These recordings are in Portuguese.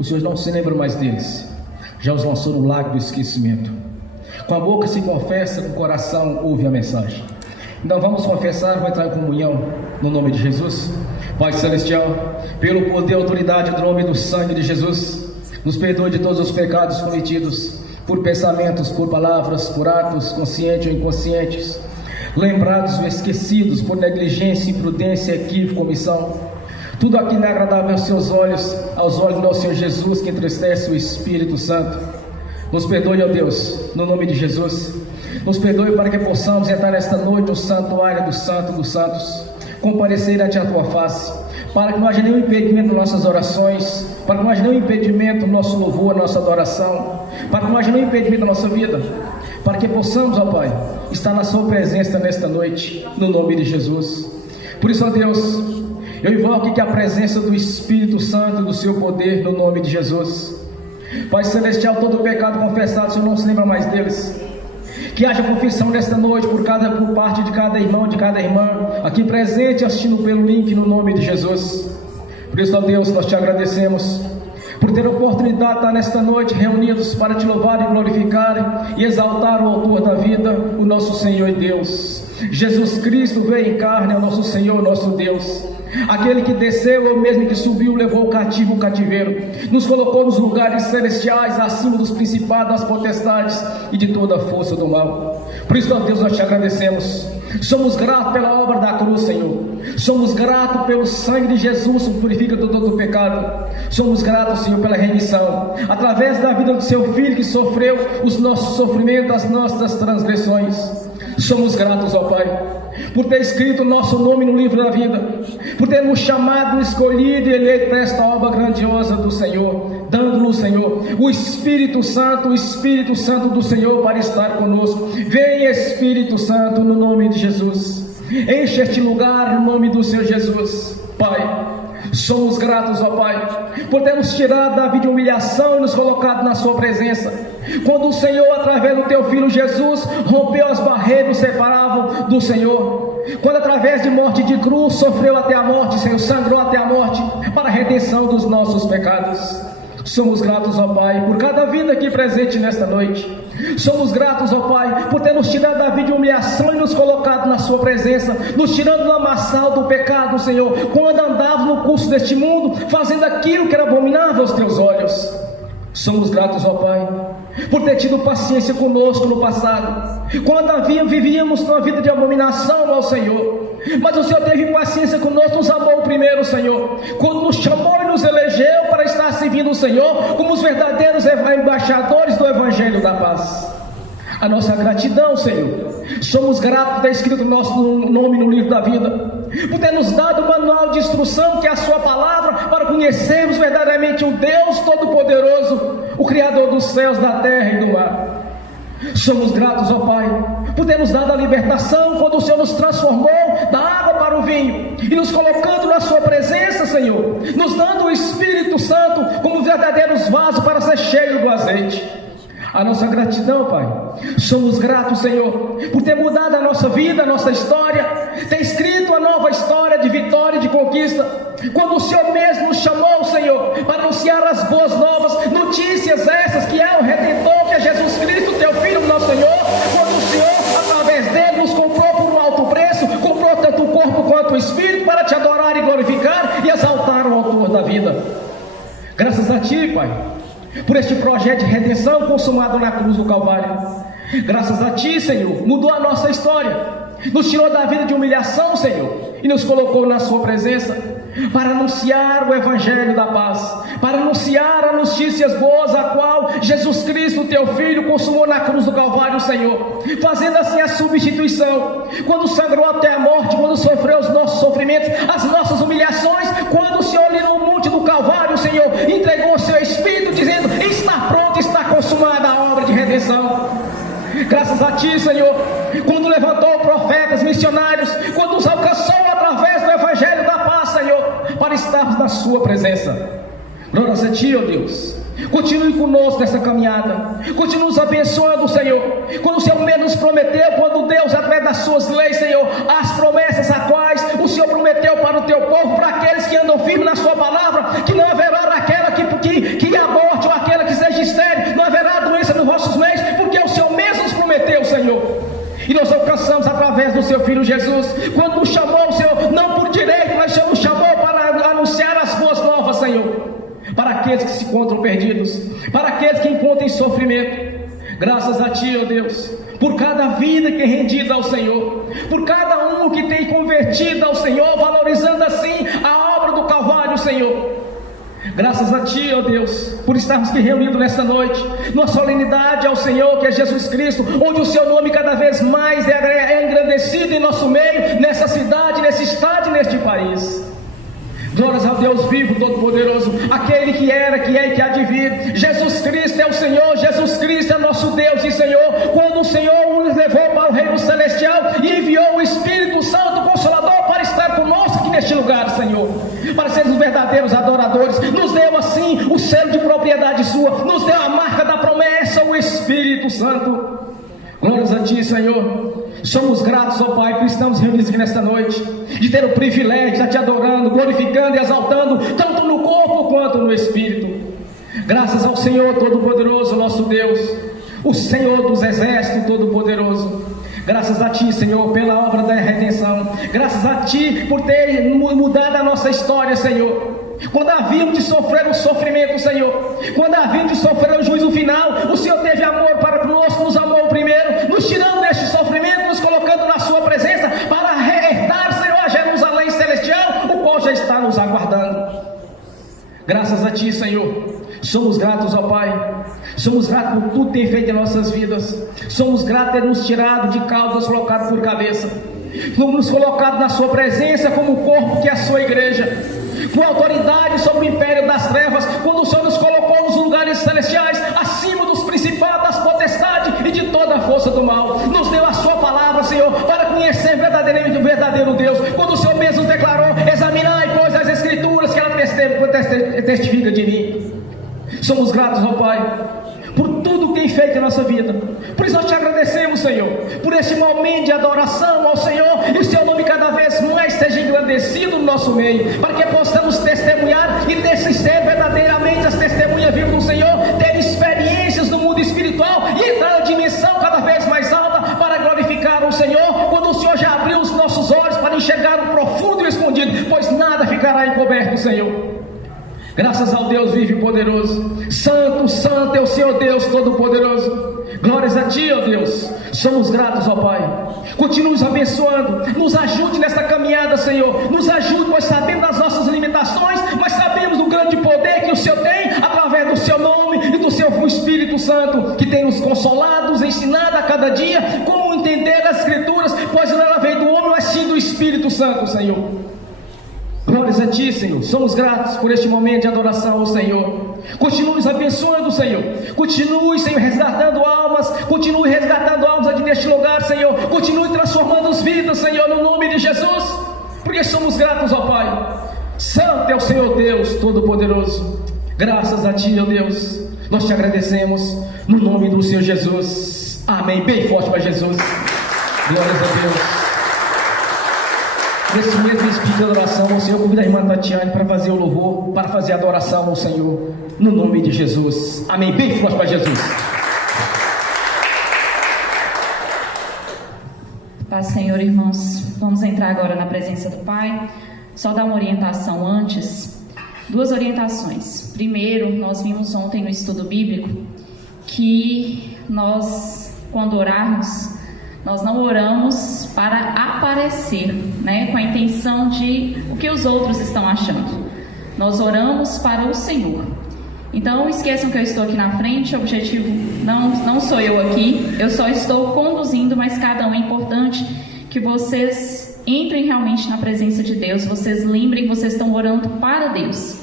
Os senhores não se lembram mais deles, já os lançou no lago do esquecimento. Com a boca se confessa, com o coração ouve a mensagem. Então vamos confessar, vamos entrar em comunhão no nome de Jesus. Pai Celestial, pelo poder e autoridade do nome e do sangue de Jesus, nos perdoe de todos os pecados cometidos, por pensamentos, por palavras, por atos, conscientes ou inconscientes, lembrados ou esquecidos, por negligência, imprudência, equívoco, omissão. Tudo aquilo é agradável aos seus olhos, aos olhos do nosso Senhor Jesus, que entristece o Espírito Santo. Nos perdoe, ó Deus, no nome de Jesus. Nos perdoe para que possamos entrar nesta noite no santuário do Santo dos Santos, comparecer ante a Tua face, para que não haja nenhum impedimento nas nossas orações, para que não haja nenhum impedimento no nosso louvor, na nossa adoração, para que não haja nenhum impedimento na nossa vida, para que possamos, ó Pai, estar na Sua presença nesta noite, no nome de Jesus. Por isso, ó Deus, eu invoco aqui a presença do Espírito Santo e do Seu poder, no nome de Jesus. Pai Celestial, todo pecado confessado, o Senhor não se lembra mais deles. Que haja confissão nesta noite por parte de cada irmão, de cada irmã, aqui presente, assistindo pelo link, no nome de Jesus. Por isso, ó Deus, nós Te agradecemos por ter a oportunidade de estar nesta noite reunidos para Te louvar e glorificar e exaltar o Autor da vida, o nosso Senhor e Deus. Jesus Cristo veio em carne, é o nosso Senhor, nosso Deus. Aquele que desceu, é o mesmo que subiu, levou o cativo o cativeiro, nos colocou nos lugares celestiais, acima dos principados, das potestades e de toda a força do mal. Por isso, ó Deus, nós Te agradecemos. Somos gratos pela obra da cruz, Senhor. Somos gratos pelo sangue de Jesus que purifica todo o pecado. Somos gratos, Senhor, pela remissão, através da vida do Seu Filho que sofreu os nossos sofrimentos, as nossas transgressões. Somos gratos, ó Pai, por ter escrito o nosso nome no livro da vida, por ter nos chamado, escolhido e eleito para esta obra grandiosa do Senhor, dando-nos, Senhor, o Espírito Santo do Senhor para estar conosco. Vem, Espírito Santo, no nome de Jesus. Enche este lugar no nome do Senhor Jesus. Pai, somos gratos, ó Pai, por ter nos tirado da vida de humilhação e nos colocado na Sua presença. Quando o Senhor, através do Teu Filho Jesus, rompeu as barreiras que separavam do Senhor. Quando através de morte de cruz, sofreu até a morte, Senhor, sangrou até a morte, para a redenção dos nossos pecados. Somos gratos, ó Pai, por cada vida aqui presente nesta noite. Somos gratos, ó Pai, por ter nos tirado da vida de humilhação e nos colocado na Sua presença, nos tirando do lamaçal do pecado, Senhor, quando andávamos no curso deste mundo, fazendo aquilo que era abominável aos Teus olhos. Somos gratos, ó Pai, por ter tido paciência conosco no passado, quando vivíamos numa vida de abominação ao Senhor. Mas o Senhor teve paciência conosco, nos amou primeiro, Senhor, quando nos chamou e nos elegeu para estar servindo o Senhor como os verdadeiros embaixadores do Evangelho da Paz. A nossa gratidão, Senhor. Somos gratos por ter escrito o nosso nome no livro da vida, por ter nos dado o manual de instrução, que é a Sua palavra, para conhecermos verdadeiramente o Deus Todo-Poderoso, o Criador dos céus, da terra e do mar. Somos gratos, ó Pai, por ter nos dado a libertação, quando o Senhor nos transformou da água para o vinho, e nos colocando na Sua presença, Senhor, nos dando o Espírito Santo como verdadeiros vasos para ser cheios do azeite. A nossa gratidão, Pai. Somos gratos, Senhor, por ter mudado a nossa vida, a nossa história, ter escrito a nova história de vitória e de conquista, quando o Senhor mesmo nos chamou, Senhor, para anunciar as boas novas, notícias essas, que é o Redentor, que é Jesus Cristo, Teu Filho, nosso Senhor, quando o Senhor, através dele, nos comprou por um alto preço, comprou tanto o corpo quanto o Espírito, para Te adorar e glorificar e exaltar o Autor da vida. Graças a Ti, Pai, por este projeto de redenção consumado na cruz do Calvário. Graças a Ti, Senhor, mudou a nossa história, nos tirou da vida de humilhação, Senhor, e nos colocou na Sua presença, para anunciar o Evangelho da Paz, para anunciar as notícias boas, a qual Jesus Cristo, Teu Filho, consumou na cruz do Calvário, Senhor, fazendo assim a substituição, quando sangrou até a morte, quando sofreu os nossos sofrimentos, as nossas humilhações, quando o Senhor ali no monte do Calvário, Senhor, entregou o Seu Espírito, dizendo: está pronta, está consumada a obra de redenção. Graças a Ti, Senhor, quando levantou profetas, missionários, quando nos alcançou através do Evangelho da Paz, Senhor, para estarmos na Sua presença. Glórias a Ti, ó Deus. Continue conosco nessa caminhada, continue nos abençoando, Senhor, quando o Senhor mesmo nos prometeu, quando Deus, através das Suas leis, Senhor, as promessas a quais o Senhor prometeu para o Teu povo, para aqueles que andam firmes na Sua palavra, que não haverá naquela E nós alcançamos através do seu Filho Jesus. Quando nos chamou, Senhor, não por direito, mas o Senhor nos chamou para anunciar as boas novas, Senhor, para aqueles que se encontram perdidos, para aqueles que encontram em sofrimento. Graças a Ti, ó Deus, por cada vida que é rendida ao Senhor, por cada um que tem convertido ao Senhor, valorizando assim a obra do Calvário, Senhor. Graças a Ti, ó Deus, por estarmos aqui reunidos nesta noite, numa solenidade ao Senhor, que é Jesus Cristo, onde o Seu nome cada vez mais é engrandecido em nosso meio, nessa cidade, nesse estado e neste país. Glórias ao Deus vivo, todo-poderoso, aquele que era, que é e que há de vir. Jesus Cristo é o Senhor, Jesus Cristo é nosso Deus e Senhor. Quando o Senhor nos levou para o reino celestial e enviou o Espírito Santo Consolador para estar conosco aqui neste lugar, Senhor, para sermos verdadeiros adoradores, nos deu assim o selo de propriedade sua, nos deu a marca da promessa, o Espírito Santo. Glórias a Ti, Senhor. Somos gratos, ó Pai, por estamos reunidos aqui nesta noite, de ter o privilégio de estar Te adorando, glorificando e exaltando, tanto no corpo quanto no Espírito. Graças ao Senhor Todo-Poderoso, nosso Deus, o Senhor dos Exércitos Todo-Poderoso. Graças a Ti, Senhor, pela obra da redenção. Graças a Ti por ter mudado a nossa história, Senhor. Quando havíamos de sofrer o sofrimento, Senhor, quando havíamos de sofrer o juízo final, o Senhor teve amor para conosco, nos amou primeiro, nos tirando deste sofrimento, nos colocando na Sua presença, para herdar, Senhor, a Jerusalém celestial, o qual já está nos aguardando. Graças a Ti, Senhor. Somos gratos, ó Pai. Somos gratos por tudo que tem feito em nossas vidas. Somos gratos por ter nos tirado de cauda, nos colocado por cabeça. Fomos nos colocado na Sua presença como corpo que é a Sua igreja, com autoridade sobre o império das trevas, quando o Senhor nos colocou nos lugares celestiais, acima dos principados, das potestades e de toda a força do mal. Nos deu a Sua palavra, Senhor, para conhecer verdadeiramente o verdadeiro Deus, quando o Senhor mesmo declarou: examinai, pois, as Escrituras, que ela testifica de mim. Somos gratos, ó Pai, por tudo que tem feito em nossa vida. Por isso nós Te agradecemos, Senhor, por este momento de adoração ao Senhor, e o Seu nome cada vez mais seja engrandecido no nosso meio, para que possamos testemunhar e ser verdadeiramente as testemunhas vivas do Senhor, ter experiências no mundo espiritual e entrar na dimensão cada vez mais alta para glorificar o Senhor, quando o Senhor já abriu os nossos olhos para enxergar o profundo e o escondido, pois nada ficará encoberto, Senhor. Graças ao Deus vivo e poderoso. Santo, santo é o Senhor Deus Todo-Poderoso. Glórias a Ti, ó Deus. Somos gratos, ó Pai. Continue nos abençoando. Nos ajude nessa caminhada, Senhor. Nos ajude, pois sabemos das nossas limitações, mas sabemos do grande poder que o Senhor tem, através do Seu nome e do Seu Espírito Santo, que tem nos consolado, nos ensinado a cada dia como entender as Escrituras, pois não ela veio do homem, mas sim do Espírito Santo, Senhor. Glórias a Ti, Senhor. Somos gratos por este momento de adoração ao Senhor. Continue nos abençoando, Senhor. Continue, Senhor, resgatando almas. Continue resgatando almas aqui neste lugar, Senhor. Continue transformando as vidas, Senhor, no nome de Jesus, porque somos gratos, ó Pai. Santo é o Senhor Deus Todo-Poderoso. Graças a Ti, ó Deus, nós Te agradecemos no nome do Senhor Jesus. Amém. Bem forte para Jesus. Glórias a Deus. Nesse mesmo espírito de adoração ao Senhor, convido a irmã Tatiane para fazer o louvor, para fazer a adoração ao Senhor, no nome de Jesus. Amém. Bem forte para Jesus. Paz, Senhor, irmãos. Vamos entrar agora na presença do Pai. Só dar uma orientação antes. Duas orientações. Primeiro, nós vimos ontem no estudo bíblico que nós, quando orarmos, nós não oramos para aparecer, né, com a intenção de o que os outros estão achando. Nós oramos para o Senhor. Então, não esqueçam que eu estou aqui na frente. O objetivo não sou eu aqui. Eu só estou conduzindo, mas cada um é importante que vocês entrem realmente na presença de Deus. Vocês lembrem que vocês estão orando para Deus.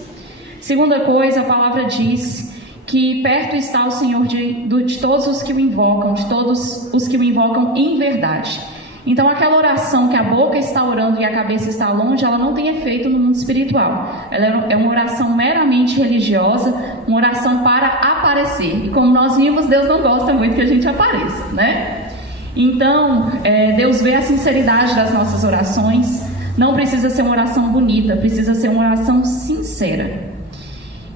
Segunda coisa, a palavra diz que perto está o Senhor de todos os que o invocam, de todos os que o invocam em verdade. Então, aquela oração que a boca está orando e a cabeça está longe, ela não tem efeito no mundo espiritual. Ela é uma oração meramente religiosa, uma oração para aparecer. E como nós vimos, Deus não gosta muito que a gente apareça, né? Então, Deus vê a sinceridade das nossas orações. Não precisa ser uma oração bonita, precisa ser uma oração sincera.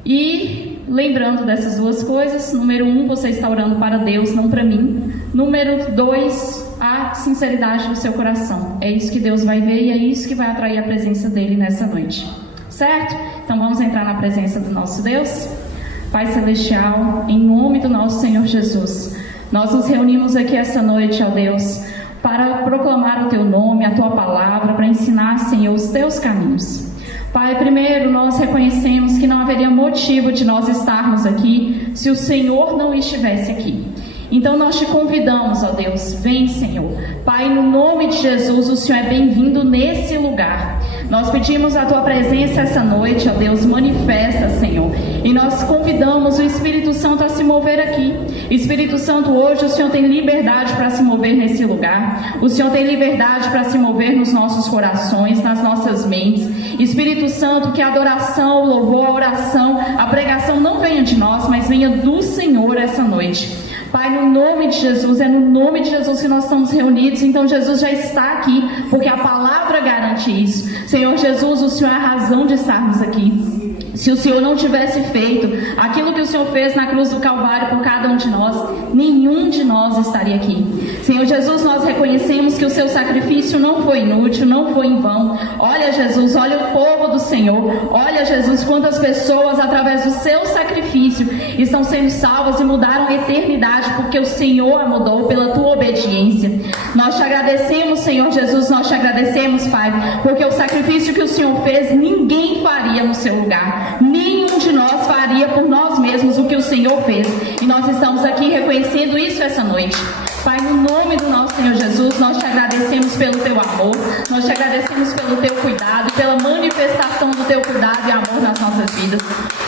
E lembrando dessas duas coisas, número 1, você está orando para Deus, não para mim. Número 2, a sinceridade do seu coração. É isso que Deus vai ver e é isso que vai atrair a presença dele nessa noite. Certo? Então vamos entrar na presença do nosso Deus. Pai Celestial, em nome do nosso Senhor Jesus, nós nos reunimos aqui essa noite, ó Deus, para proclamar o Teu nome, a Tua palavra, para ensinar, Senhor, os Teus caminhos. Pai, primeiro nós reconhecemos que não haveria motivo de nós estarmos aqui se o Senhor não estivesse aqui. Então nós te convidamos, ó Deus, vem, Senhor. Pai, no nome de Jesus, o Senhor é bem-vindo nesse lugar. Nós pedimos a Tua presença essa noite, ó Deus, manifesta, Senhor. E nós convidamos o Espírito Santo a se mover aqui. Espírito Santo, hoje o Senhor tem liberdade para se mover nesse lugar. O Senhor tem liberdade para se mover nos nossos corações, nas nossas mentes. Espírito Santo, que a adoração, o louvor, a oração, a pregação não venha de nós, mas venha do Senhor essa noite. Pai, no nome de Jesus, é no nome de Jesus que nós estamos reunidos. Então Jesus já está aqui, porque a palavra garante isso. Senhor Jesus, o Senhor é a razão de estarmos aqui. Se o Senhor não tivesse feito aquilo que o Senhor fez na cruz do Calvário por cada um de nós, nenhum de nós estaria aqui. Senhor Jesus, nós reconhecemos que o seu sacrifício não foi inútil, não foi em vão. Olha, Jesus, olha o povo do Senhor. Olha, Jesus, quantas pessoas através do seu sacrifício estão sendo salvas e mudaram a eternidade, porque o Senhor a mudou pela tua obediência. Nós te agradecemos, Senhor Jesus, nós te agradecemos, Pai, porque o sacrifício que o Senhor fez, ninguém faria no seu lugar. Nenhum de nós faria por nós mesmos o que o Senhor fez. E nós estamos aqui reconhecendo isso essa noite. Pai, no nome do nosso Senhor Jesus, nós te agradecemos pelo teu amor, nós te agradecemos pelo teu cuidado, pela manifestação do teu cuidado e amor nas nossas vidas.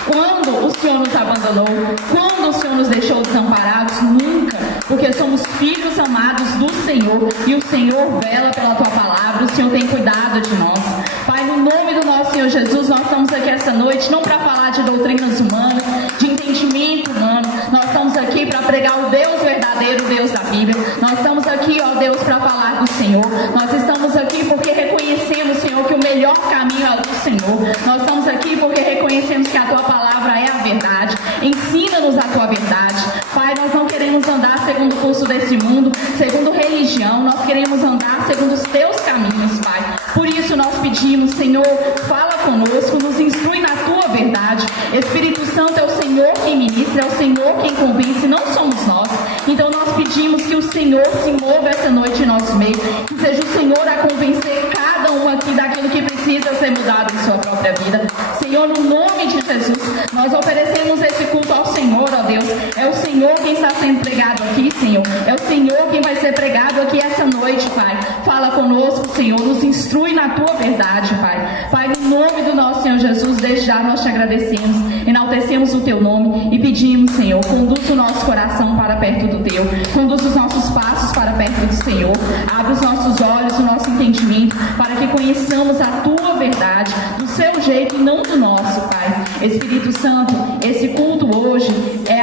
Quando o Senhor nos abandonou, quando o Senhor nos deixou desamparados, nunca, porque somos filhos amados do Senhor e o Senhor vela pela tua palavra, o Senhor tem cuidado de nós. Pai, no nome do nosso Senhor Jesus, nós estamos aqui essa noite não para falar de doutrinas humanas, de entendimento humano, nós estamos aqui para pregar o Deus verdadeiro, o Deus da Bíblia. Nós estamos aqui, ó Deus, para falar do Senhor. Nós estamos aqui porque reconhecemos, Senhor, que o melhor caminho é o do Senhor. Nós estamos aqui porque reconhecemos que a tua palavra é a verdade. Ensina-nos a tua verdade. Pai, nós não queremos andar segundo o curso desse mundo, segundo religião. Nós queremos andar segundo os teus caminhos, Pai. Por isso nós pedimos, Senhor, fala conosco, nos instrui na tua verdade. Espírito Santo, é o Senhor quem ministra, é o Senhor quem convence, não somos nós. Então nós pedimos que o Senhor se mova essa noite em nosso meio, que seja o Senhor a convencer cada um aqui daquilo que precisa ser mudado em sua própria vida. Senhor, no nome de Jesus, nós oferecemos esse culto ao Senhor, ó Deus. É o Senhor quem está sendo pregado aqui, Senhor. É o Senhor quem vai ser pregado aqui essa noite, Pai. Fala conosco, Senhor, nos instrui na tua verdade, Pai. Pai, no nome do nosso Senhor Jesus, desde já nós te agradecemos, enaltecemos o teu nome e pedimos, Senhor, conduz o nosso coração para perto do teu, conduz os nossos passos para perto do Senhor, abre os nossos olhos, o nosso entendimento, para que conheçamos a tua verdade, do seu jeito e não do nosso, Pai. Espírito Santo, esse culto hoje é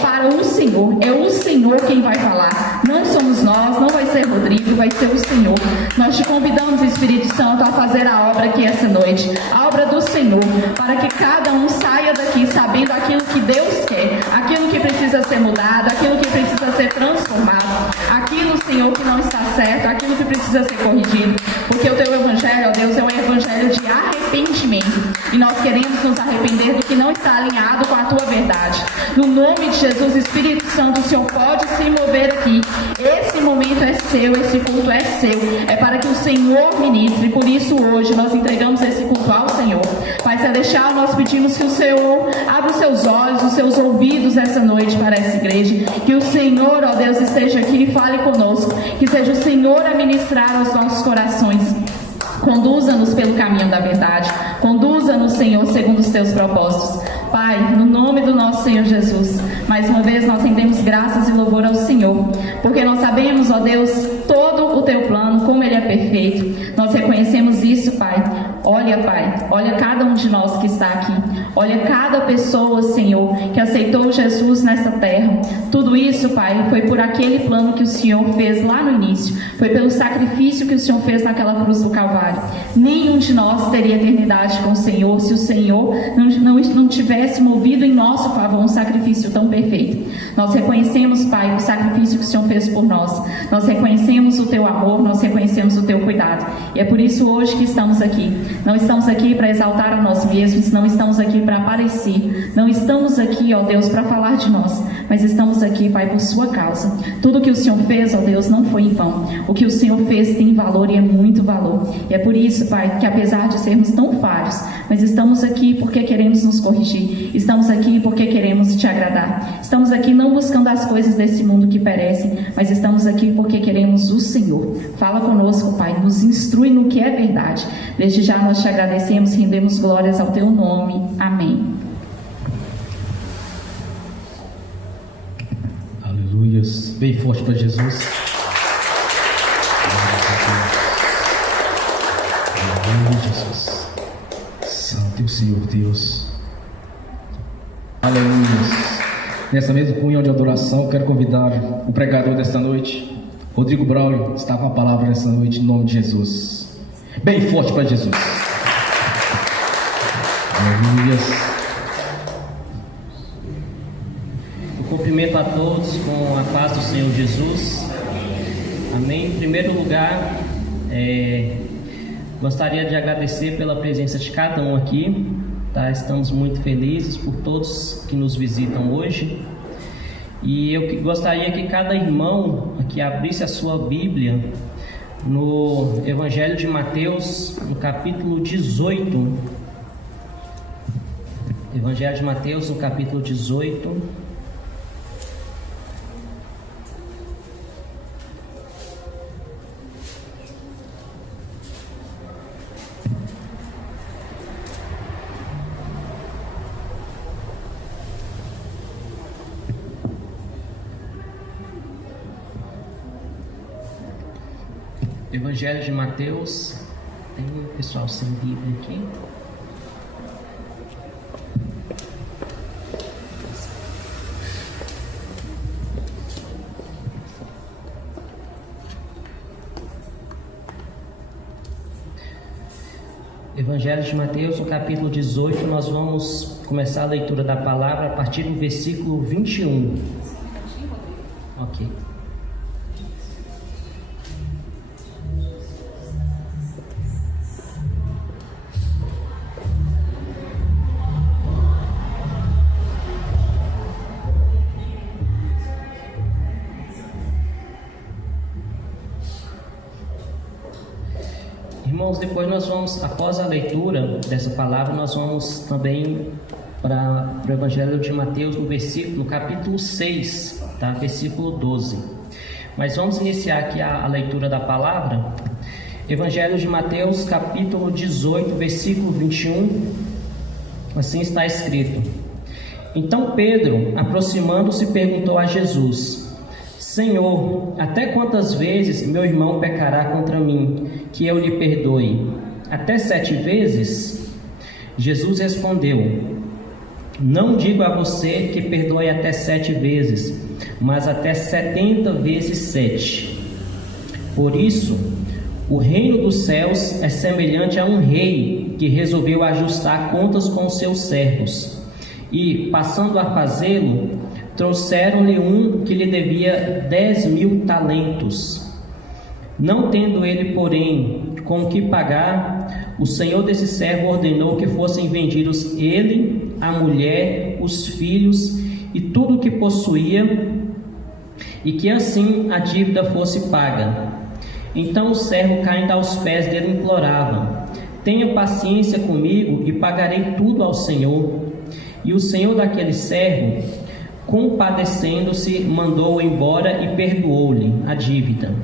para o Senhor, é o Senhor quem vai falar, não somos nós, não vai ser Rodrigo, vai ser o Senhor. Nós te convidamos, Espírito Santo, a fazer a obra aqui essa noite, a obra do Senhor, para que cada um saia daqui sabendo aquilo que Deus quer, aquilo que precisa ser mudado, aquilo que precisa ser transformado, aquilo, Senhor, que não está certo, aquilo que precisa ser corrigido, porque o teu evangelho, ó Deus, é um evangelho de arrependimento, e nós queremos nos arrepender do que não está alinhado com a tua verdade. No nome de Jesus, Espírito Santo, o Senhor pode se mover aqui. Esse momento é seu, esse culto é seu, é para que o Senhor ministre. Por isso hoje nós entregamos esse culto ao Senhor. Pai Celestial, nós pedimos que o Senhor abra os seus olhos, os seus ouvidos essa noite para essa igreja, que o Senhor, ó Deus, esteja aqui e fale conosco, que seja o Senhor a ministrar aos nossos corações. Conduza-nos pelo caminho da verdade, conduza-nos, Senhor, segundo os teus propósitos. Pai, no nome do nosso Senhor Jesus, mais uma vez nós rendemos graças e louvor ao Senhor, porque nós sabemos, ó Deus, todo o teu plano, como ele é perfeito. Nós reconhecemos isso, Pai. Olha, Pai, olha cada um de nós que está aqui, olha cada pessoa, Senhor, que aceitou Jesus nessa terra, Tudo isso, Pai, foi por aquele plano que o Senhor fez lá no início. Foi pelo sacrifício que o Senhor fez naquela cruz do Calvário. Nenhum de nós teria eternidade com o Senhor se o Senhor não tivesse movido em nosso favor um sacrifício tão perfeito. Nós reconhecemos, Pai, o sacrifício que o Senhor fez por nós. Nós reconhecemos o Teu amor, nós reconhecemos o Teu cuidado. E é por isso hoje que estamos aqui. Não estamos aqui para exaltar a nós mesmos, não estamos aqui para aparecer, não estamos aqui, ó Deus, para falar de nós, mas estamos aqui, Pai, por Sua causa. Tudo que o Senhor fez, ó Deus, não foi em vão. O que o Senhor fez tem valor e é muito valor. E é por isso, Pai, que apesar de sermos tão falhos, mas estamos aqui porque queremos nos corrigir, estamos aqui porque queremos Te agradar. Estamos aqui não buscando as coisas desse mundo que perecem, mas estamos aqui porque queremos o Senhor. Fala conosco, Pai, nos instrui no que é verdade. Desde já nós Te agradecemos, rendemos glórias ao Teu nome. Amém. Aleluias. Bem forte para Jesus. Aleluia, Jesus. Santo é o Senhor Deus. Aleluia. Nessa mesma comunhão de adoração, quero convidar o pregador desta noite, Rodrigo Braulio, está com a palavra nessa noite, em nome de Jesus. Bem forte para Jesus. Aleluia. Eu cumprimento a todos com a paz do Senhor Jesus. Amém. Em primeiro lugar, gostaria de agradecer pela presença de cada um aqui. Tá? Estamos muito felizes por todos que nos visitam hoje. E eu gostaria que cada irmão aqui abrisse a sua Bíblia no Evangelho de Mateus, no capítulo 18. Evangelho de Mateus, no capítulo 18. Evangelho de Mateus. Tem um pessoal sem Bíblia aqui. Evangelho de Mateus, no capítulo 18, nós vamos começar a leitura da palavra a partir do versículo 21. Ok. Irmãos, depois nós vamos, após a leitura dessa palavra, nós vamos também para o Evangelho de Mateus no capítulo 6, tá? Versículo 12. Mas vamos iniciar aqui a leitura da palavra. Evangelho de Mateus, capítulo 18, versículo 21. Assim está escrito: Então Pedro, aproximando-se, perguntou a Jesus: Senhor, até quantas vezes meu irmão pecará contra mim, que eu lhe perdoe? Até 7 vezes? Jesus respondeu: Não digo a você que perdoe até 7 vezes, mas até 70 vezes 7. Por isso, o reino dos céus é semelhante a um rei que resolveu ajustar contas com os seus servos. E, passando a fazê-lo, trouxeram-lhe um que lhe devia 10.000 talentos. Não tendo ele, porém, com o que pagar, o senhor desse servo ordenou que fossem vendidos ele, a mulher, os filhos e tudo o que possuía, e que assim a dívida fosse paga. Então o servo, caindo aos pés dele, implorava: Tenha paciência comigo e pagarei tudo ao senhor. E o senhor daquele servo, compadecendo-se, mandou-o embora e perdoou-lhe a dívida.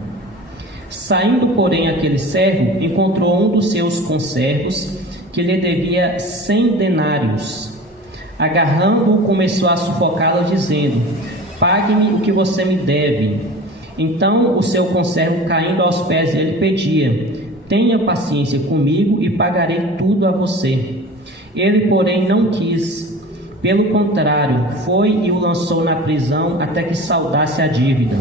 Saindo, porém, aquele servo, encontrou um dos seus conservos, que lhe devia 100 denários. Agarrando-o, começou a sufocá-lo, dizendo: Pague-me o que você me deve. Então o seu conservo, caindo aos pés dele, pedia: Tenha paciência comigo e pagarei tudo a você. Ele, porém, não quis. Pelo contrário, foi e o lançou na prisão até que saldasse a dívida.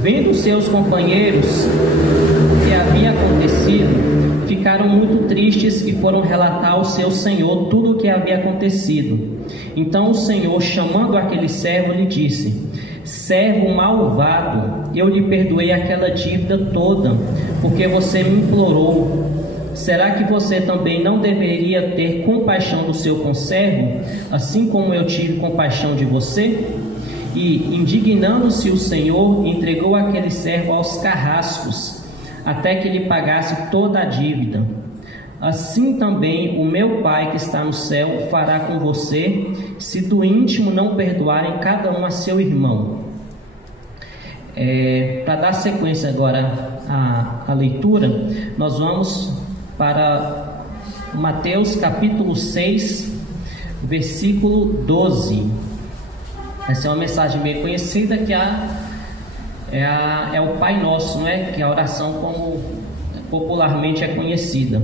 Vendo seus companheiros o que havia acontecido, ficaram muito tristes e foram relatar ao seu senhor tudo o que havia acontecido. Então o senhor, chamando aquele servo, lhe disse: servo malvado, eu lhe perdoei aquela dívida toda, porque você me implorou. Será que você também não deveria ter compaixão do seu conservo, assim como eu tive compaixão de você? E, indignando-se o Senhor, entregou aquele servo aos carrascos, até que lhe pagasse toda a dívida. Assim também o meu Pai que está no céu fará com você, se do íntimo não perdoarem cada um a seu irmão. Para dar sequência agora à leitura, nós vamos para Mateus capítulo 6, versículo 12. Essa é uma mensagem bem conhecida, que é o Pai Nosso, não é? Que é a oração como popularmente é conhecida.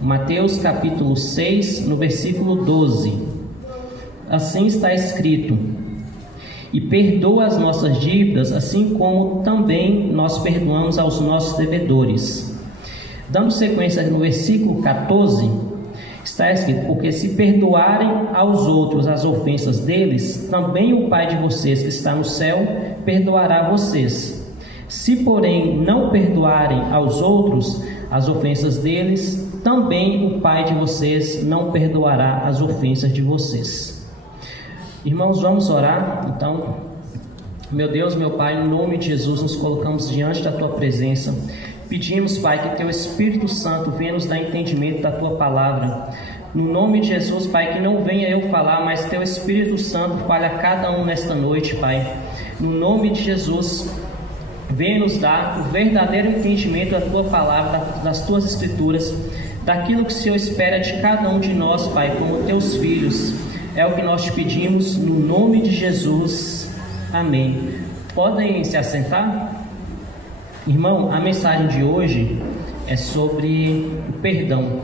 Mateus capítulo 6, no versículo 12. Assim está escrito: e perdoa as nossas dívidas, assim como também nós perdoamos aos nossos devedores. Dando sequência no versículo 14, está escrito: porque se perdoarem aos outros as ofensas deles, também o Pai de vocês que está no céu perdoará vocês. Se, porém, não perdoarem aos outros as ofensas deles, também o Pai de vocês não perdoará as ofensas de vocês. Irmãos, vamos orar. Então, meu Deus, meu Pai, em nome de Jesus, nos colocamos diante da Tua presença. Pedimos, Pai, que Teu Espírito Santo venha nos dar entendimento da Tua palavra. No nome de Jesus, Pai, que não venha eu falar, mas Teu Espírito Santo fale a cada um nesta noite, Pai. No nome de Jesus, venha nos dar o verdadeiro entendimento da Tua palavra, das Tuas Escrituras, daquilo que o Senhor espera de cada um de nós, Pai, como Teus filhos. É o que nós te pedimos, no nome de Jesus. Amém. Podem se assentar? Irmão, a mensagem de hoje é sobre o perdão.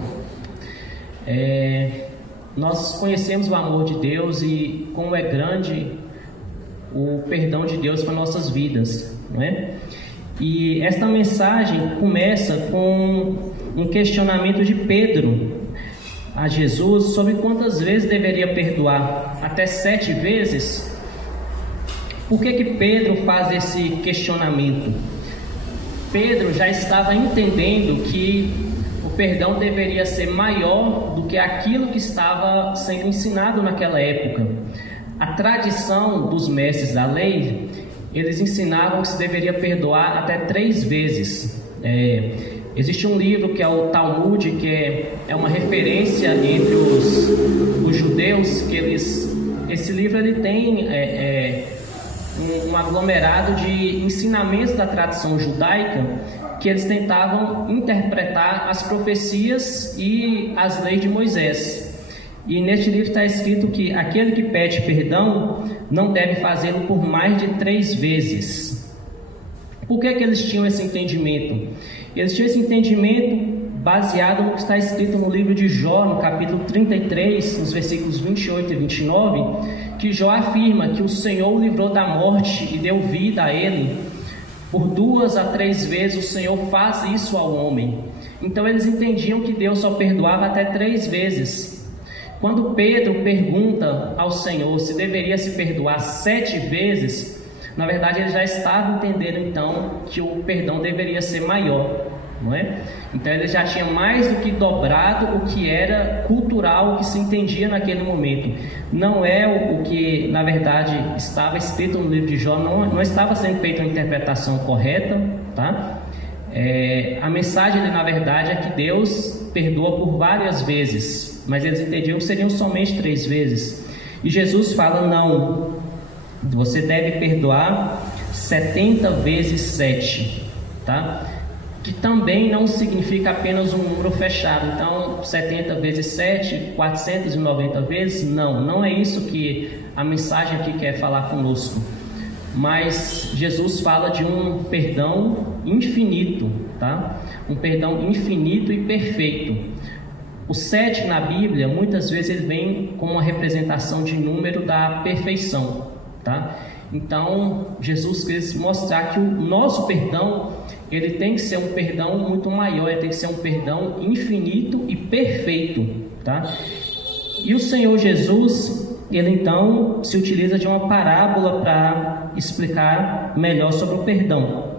Nós conhecemos o amor de Deus e como é grande o perdão de Deus para nossas vidas, não é? E esta mensagem começa com um questionamento de Pedro a Jesus sobre quantas vezes deveria perdoar. Até 7 vezes. Por que Pedro faz esse questionamento? Pedro já estava entendendo que o perdão deveria ser maior do que aquilo que estava sendo ensinado naquela época. A tradição dos mestres da lei, eles ensinavam que se deveria perdoar até 3 vezes. Existe um livro que é o Talmud, que é uma referência entre os judeus, que esse livro ele tem um aglomerado de ensinamentos da tradição judaica, que eles tentavam interpretar as profecias e as leis de Moisés. E neste livro está escrito que aquele que pede perdão não deve fazê-lo por mais de 3 vezes. Por que eles tinham esse entendimento? Eles tinham esse entendimento baseado no que está escrito no livro de Jó, no capítulo 33, nos versículos 28 e 29, que Jó afirma que o Senhor o livrou da morte e deu vida a ele. Por 2 a 3 vezes o Senhor faz isso ao homem. Então eles entendiam que Deus só perdoava até 3 vezes. Quando Pedro pergunta ao Senhor se deveria se perdoar 7 vezes, na verdade ele já estava entendendo então que o perdão deveria ser maior, não é? Então ele já tinha mais do que dobrado o que era cultural, o que se entendia naquele momento. Não é o que na verdade estava escrito no livro de Jó, não estava sendo feita uma interpretação correta, tá? A mensagem na verdade é que Deus perdoa por várias vezes, mas eles entendiam que seriam somente 3 vezes. E Jesus fala: não, você deve perdoar 70 vezes 7, tá? Que também não significa apenas um número fechado. Então 70 vezes 7, 490 vezes, não é isso que a mensagem aqui quer falar conosco. Mas Jesus fala de um perdão infinito, tá? Um perdão infinito e perfeito. O 7 na Bíblia, muitas vezes ele vem como uma representação de número da perfeição, tá? Então, Jesus quis mostrar que o nosso perdão, ele tem que ser um perdão muito maior, ele tem que ser um perdão infinito e perfeito, tá? E o Senhor Jesus, ele então se utiliza de uma parábola para explicar melhor sobre o perdão.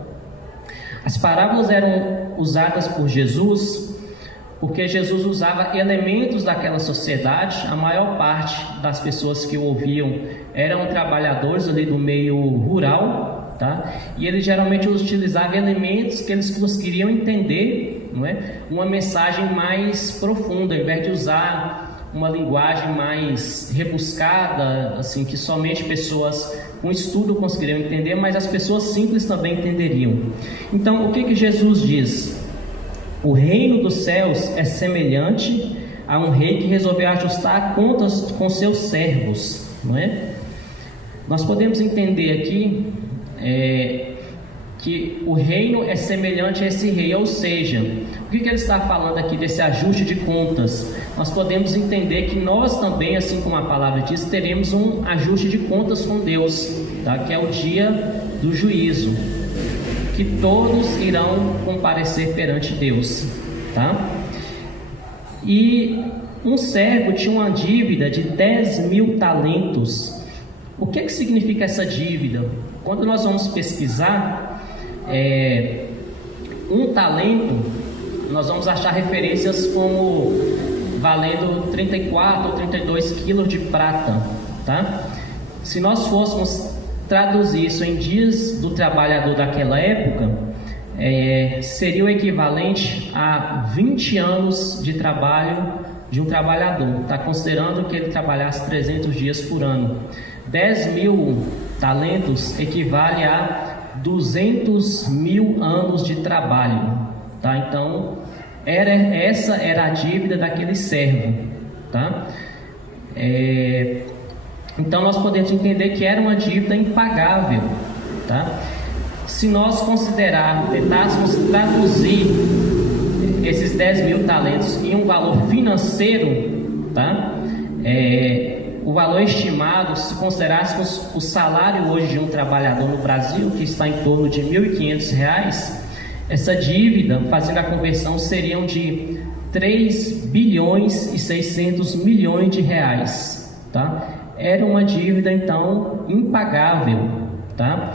As parábolas eram usadas por Jesus porque Jesus usava elementos daquela sociedade. A maior parte das pessoas que o ouviam eram trabalhadores ali do meio rural, tá? E ele geralmente utilizava elementos que eles conseguiriam entender, não é? Uma mensagem mais profunda, ao invés de usar uma linguagem mais rebuscada, assim, que somente pessoas com estudo conseguiriam entender, mas as pessoas simples também entenderiam. Então, o que Jesus diz? O reino dos céus é semelhante a um rei que resolveu ajustar contas com seus servos, não é? Nós podemos entender aqui que o reino é semelhante a esse rei, ou seja, o que ele está falando aqui desse ajuste de contas? Nós podemos entender que nós também, assim como a palavra diz, teremos um ajuste de contas com Deus, tá? Que é o dia do juízo, que todos irão comparecer perante Deus, tá? E um servo tinha uma dívida de 10.000 talentos. O que significa essa dívida? Quando nós vamos pesquisar, um talento, nós vamos achar referências como valendo 34 ou 32 quilos de prata, tá? Se nós fôssemos traduzir isso em dias do trabalhador daquela época, seria o equivalente a 20 anos de trabalho de um trabalhador. Está considerando que ele trabalhasse 300 dias por ano. 10.000 talentos equivale a 200.000 anos de trabalho, tá? Então, essa era a dívida daquele servo, tá? Então nós podemos entender que era uma dívida impagável, tá? Se nós tentássemos traduzir esses 10.000 talentos em um valor financeiro, tá? O valor estimado, se considerássemos o salário hoje de um trabalhador no Brasil, que está em torno de R$ 1.500, essa dívida, fazendo a conversão, seriam de 3 bilhões e 600 milhões de reais, tá? Era uma dívida, então, impagável, tá?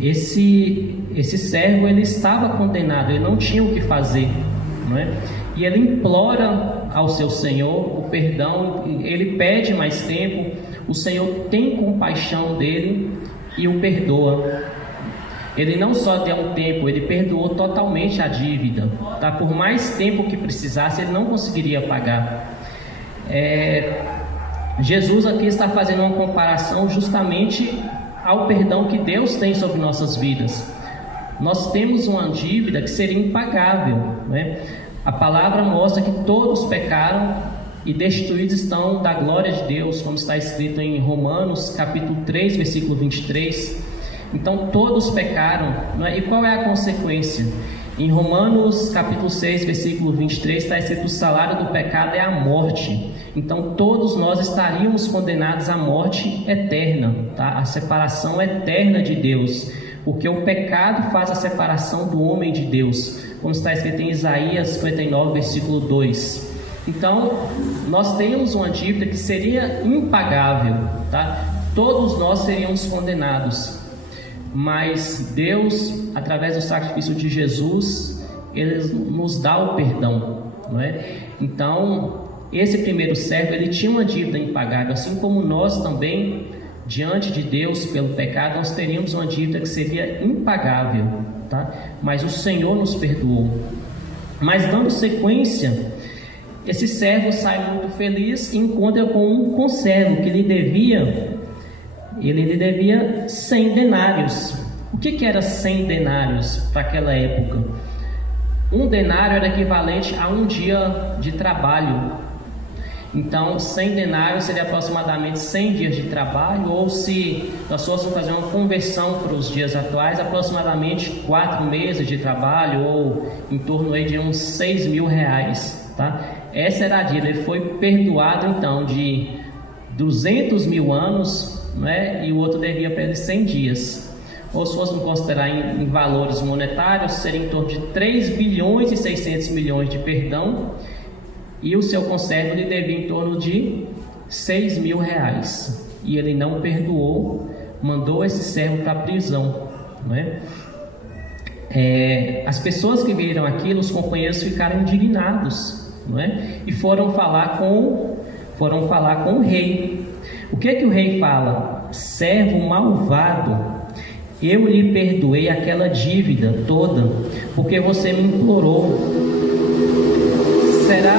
Esse servo, ele estava condenado, ele não tinha o que fazer, não é? E ele implora ao seu Senhor o perdão, ele pede mais tempo, o Senhor tem compaixão dele e o perdoa. Ele não só deu um tempo, ele perdoou totalmente a dívida, tá? Por mais tempo que precisasse, ele não conseguiria pagar. Jesus aqui está fazendo uma comparação justamente ao perdão que Deus tem sobre nossas vidas. Nós temos uma dívida que seria impagável, né? A palavra mostra que todos pecaram e destituídos estão da glória de Deus, como está escrito em Romanos capítulo 3, versículo 23. Então todos pecaram, não é? E qual é a consequência? Em Romanos capítulo 6, versículo 23, está escrito: o salário do pecado é a morte. Então todos nós estaríamos condenados à morte eterna, tá? A separação eterna de Deus, porque o pecado faz a separação do homem de Deus, como está escrito em Isaías 59, versículo 2. Então nós temos uma dívida que seria impagável, tá? Todos nós seríamos condenados, mas Deus, através do sacrifício de Jesus, Ele nos dá o perdão, não é? Então, esse primeiro servo, ele tinha uma dívida impagável, assim como nós também, diante de Deus, pelo pecado, nós teríamos uma dívida que seria impagável, tá? Mas o Senhor nos perdoou. Mas dando sequência, esse servo sai muito feliz e encontra com um conservo que lhe devia 100 denários. O que era 100 denários para aquela época? Um denário era equivalente a um dia de trabalho. Então 100 denários seria aproximadamente 100 dias de trabalho, ou se nós fôssemos fazer uma conversão para os dias atuais, aproximadamente 4 meses de trabalho, ou em torno aí de uns 6 mil reais, tá? essa era a dívida. Ele foi perdoado então de 200 mil anos, né? E o outro devia para ele 100 dias. Ou se fosse considerar em valores monetários, seria em torno de 3 bilhões e 600 milhões de perdão, e o seu conservo lhe devia em torno de 6 mil reais, e ele não perdoou, mandou esse servo para a prisão, né? As pessoas que viram aquilo, os companheiros ficaram indignados, né? E foram falar com o rei. O que o rei fala? Servo malvado, eu lhe perdoei aquela dívida toda, porque você me implorou. Será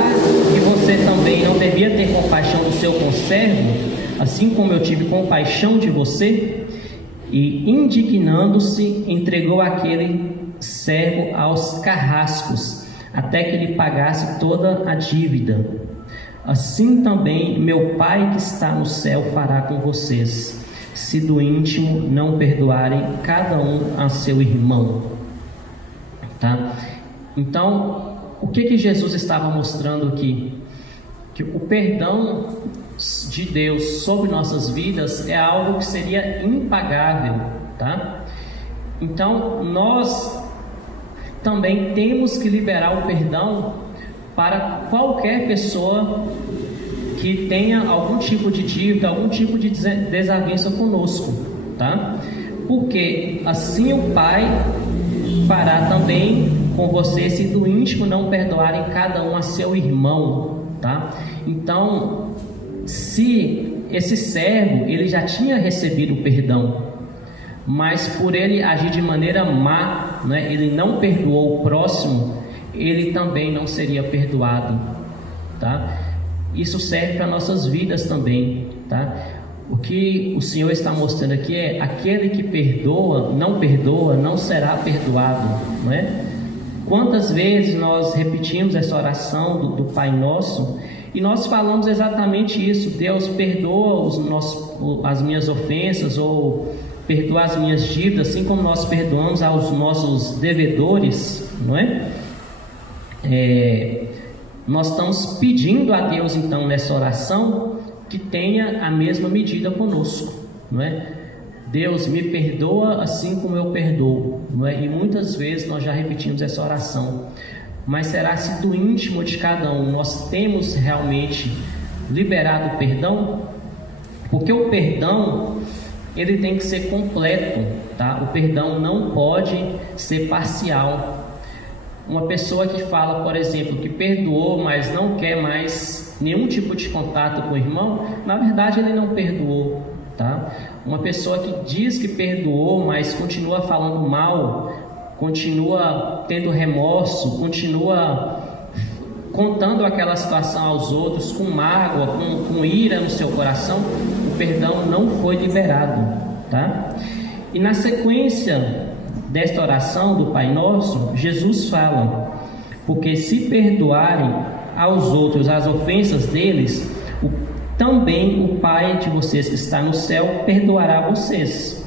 que você também não devia ter compaixão do seu conservo, assim como eu tive compaixão de você? E, indignando-se, entregou aquele servo aos carrascos, até que lhe pagasse toda a dívida. Assim também meu Pai que está no céu fará com vocês, se do íntimo não perdoarem cada um a seu irmão. Tá? Então, o que Jesus estava mostrando aqui? Que o perdão de Deus sobre nossas vidas é algo que seria impagável, tá? Então, nós também temos que liberar o perdão para qualquer pessoa que tenha algum tipo de dívida, algum tipo de desavença conosco, tá? Porque assim o Pai fará também com você, se do íntimo não perdoarem cada um a seu irmão, tá? Então, se esse servo, ele já tinha recebido o perdão, mas por ele agir de maneira má, né, ele não perdoou o próximo, ele também não seria perdoado, tá? Isso serve para nossas vidas também, tá? O que o Senhor está mostrando aqui é: aquele que perdoa, não será perdoado, não é? Quantas vezes nós repetimos essa oração do Pai Nosso e nós falamos exatamente isso: Deus, perdoa as minhas ofensas, ou perdoa as minhas dívidas, assim como nós perdoamos aos nossos devedores, não é? Nós estamos pedindo a Deus, então, nessa oração, que tenha a mesma medida conosco, não é? Deus, me perdoa assim como eu perdoo, não é? E muitas vezes nós já repetimos essa oração, mas será se do íntimo de cada um nós temos realmente liberado o perdão? Porque o perdão, ele tem que ser completo, tá? O perdão não pode ser parcial. Uma pessoa que fala, por exemplo, que perdoou, mas não quer mais nenhum tipo de contato com o irmão, na verdade ele não perdoou, tá? Uma pessoa que diz que perdoou, mas continua falando mal, continua tendo remorso, continua contando aquela situação aos outros com mágoa, com ira no seu coração, o perdão não foi liberado, tá? E na sequência desta oração do Pai Nosso, Jesus fala: porque se perdoarem aos outros as ofensas deles, também o Pai de vocês que está no céu perdoará vocês.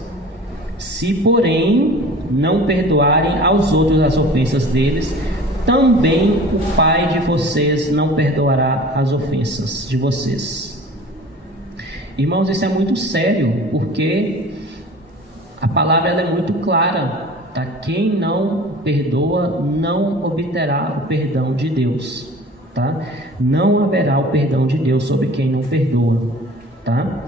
Se, porém, não perdoarem aos outros as ofensas deles, também o Pai de vocês não perdoará as ofensas de vocês. Irmãos, isso é muito sério, porque a palavra ela é muito clara. Tá? Quem não perdoa não obterá o perdão de Deus, tá? Não haverá o perdão de Deus sobre quem não perdoa, tá?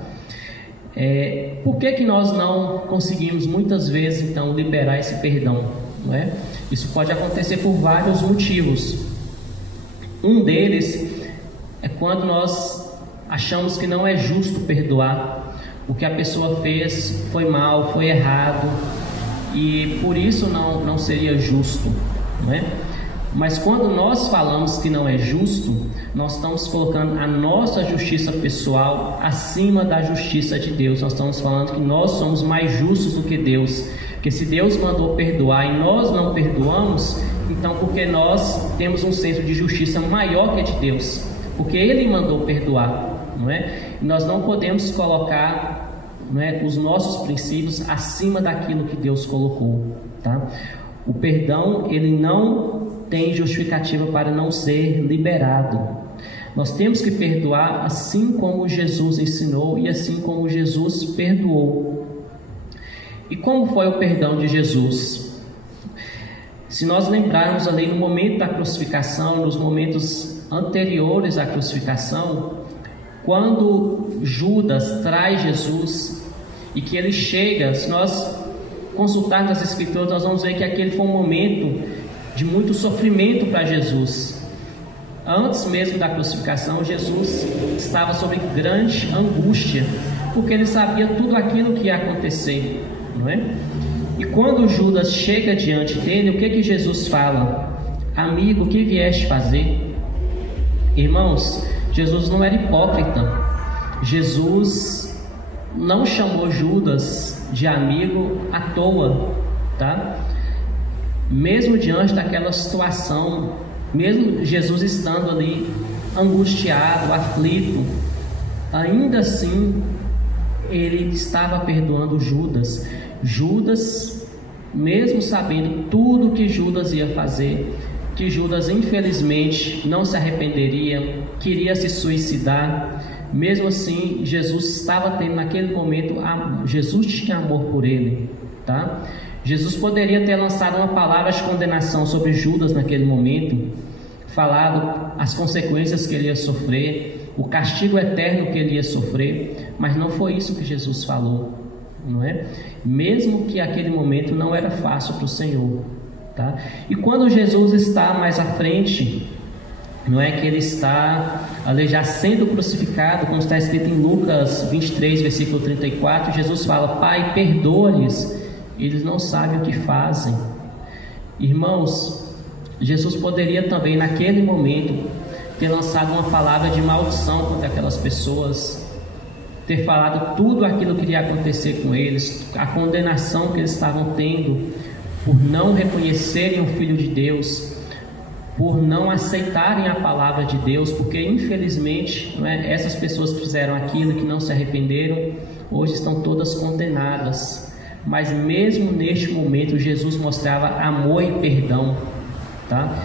Por que nós não conseguimos muitas vezes então liberar esse perdão, não é? Isso pode acontecer por vários motivos. Um deles é quando nós achamos que não é justo perdoar. O que a pessoa fez foi mal, foi errado, e por isso não seria justo, não é? Mas quando nós falamos que não é justo, nós estamos colocando a nossa justiça pessoal acima da justiça de Deus. Nós estamos falando que nós somos mais justos do que Deus, porque se Deus mandou perdoar e nós não perdoamos, então porque nós temos um senso de justiça maior que a de Deus, porque Ele mandou perdoar, não é? E nós não podemos colocar, não é, os nossos princípios acima daquilo que Deus colocou, tá? O perdão, ele não tem justificativa para não ser liberado, Nós temos que perdoar assim como Jesus ensinou e assim como Jesus perdoou. E como foi o perdão de Jesus? Se nós lembrarmos ali no momento da crucificação, nos momentos anteriores à crucificação, quando Judas traz Jesus e que ele chega, se nós consultarmos as Escrituras, nós vamos ver que aquele foi um momento de muito sofrimento para Jesus. Antes mesmo da crucificação, Jesus estava sob grande angústia, porque ele sabia tudo aquilo que ia acontecer, não é? E quando Judas chega diante dele, o que Jesus fala? Amigo, o que vieste fazer? Irmãos, Jesus não era hipócrita. Jesus não chamou Judas de amigo à toa, tá? Mesmo diante daquela situação, mesmo Jesus estando ali angustiado, aflito, ainda assim ele estava perdoando Judas. Judas, mesmo sabendo tudo que Judas ia fazer, que Judas infelizmente não se arrependeria, queria se suicidar, mesmo assim Jesus estava tendo naquele momento, Jesus tinha amor por ele, tá? Jesus poderia ter lançado uma palavra de condenação sobre Judas naquele momento, falado as consequências que ele ia sofrer, o castigo eterno que ele ia sofrer, mas não foi isso que Jesus falou, não é? Mesmo que aquele momento não era fácil para o Senhor, tá? E quando Jesus está mais à frente, não é que ele está ali já sendo crucificado, como está escrito em Lucas 23, versículo 34, Jesus fala: Pai, perdoa-lhes, eles não sabem o que fazem. Irmãos, Jesus poderia também naquele momento ter lançado uma palavra de maldição contra aquelas pessoas, ter falado tudo aquilo que iria acontecer com eles, a condenação que eles estavam tendo por não reconhecerem o Filho de Deus, por não aceitarem a palavra de Deus, porque infelizmente, não é, essas pessoas que fizeram aquilo, que não se arrependeram, hoje estão todas condenadas. Mas mesmo neste momento Jesus mostrava amor e perdão, tá?